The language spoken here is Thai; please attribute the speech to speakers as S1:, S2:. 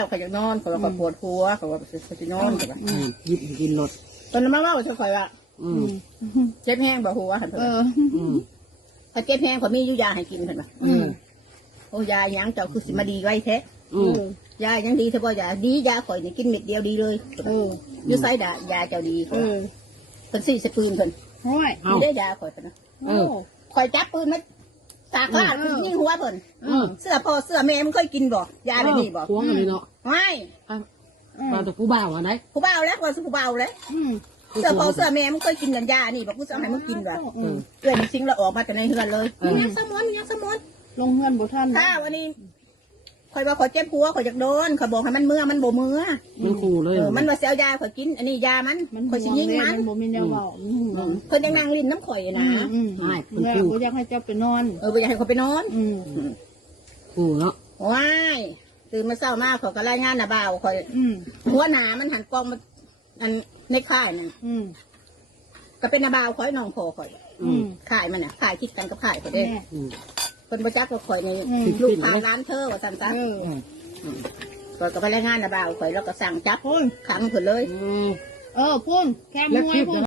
S1: เขาอยากนอนเขาว่าปวดหัวเขาว่าเขาจะนอนเขาว่า
S2: ยิบกินรถ
S1: ตอนนั้นมาเล่าจะคอยว่าเจ็บแห้งบ่หัวหันเถอะถ้าเจ็บแห้งเขามียุยาให้กินเห็นปะโอ้ยายังเจ้าคือสิมาดีไว้แท้ยายังดีเฉพาะยาดียาข่อยนี่กินเม็ดเดียวดีเลยยูไซด์ยาเจ้าดีคนสี่สปืนคนไม่ได้ยาข่อยนะข่อยจับปืนมาตากลาดคือนี่หัวเพิ่นเสื้อพ่อเสื้อแม่มันเคยกินบ่ยาแบบนี้บ่
S2: พวงอะไรเนาะ
S1: ไม่
S2: มาแต่ผู้บ่าวอะไร
S1: ผู้บ่าวแล้วว่าผู้บ่าวแล้วเสื้อพ่อเสื้อแม่มันเคยกินกันยานี่บอกกูจะให้มันกินว่ะเกิดจริงเราออกมาแต่ในเฮือนเลยมีสมอนมีสมอน
S3: ลงเฮือนบ่ทัน
S1: ถ้าวันนี้ข่อยว่าข่อยเจ็บหัวข่อยอยากโดนข่อยบอกให้มันเมื่อมันบ่เมื่อ
S2: มันขู่เลย
S1: มันว่าเสียยาข่อยกินอันนี้ยามันข่อยสิยิงมัน
S3: บ่มีแนวเว้า
S1: เพิ่นยังนั่งลิ้นน้ำข่อยนะ
S2: ไม่เพิ่น
S3: ขู่บ่อยากให้เจ้าไปนอน
S1: บ่อยากให้เขาไปนอน
S2: ขู่เนาะ
S1: ว้ายตื่นมาเช้ามาข่อยก็รายงานน่ะบ่าวข่อยหัวหนามันหันกองมาอันในค่ายนั่นก็เป็นน่ะบ่าวข่อยน้องพ่อข่อยค่ายมันน่ะค่ายคิดกันกับค่ายข่อยเด้คนประจักษ์ก็ข่อยในลูกพาร้านเธอว่าสั่งๆข่อยก็ไปรายงานน่ะบ่าวข่อยแล้วก็สั่งจับขังเพิ่นเลย
S3: พุ่นแค่มวยพุ่น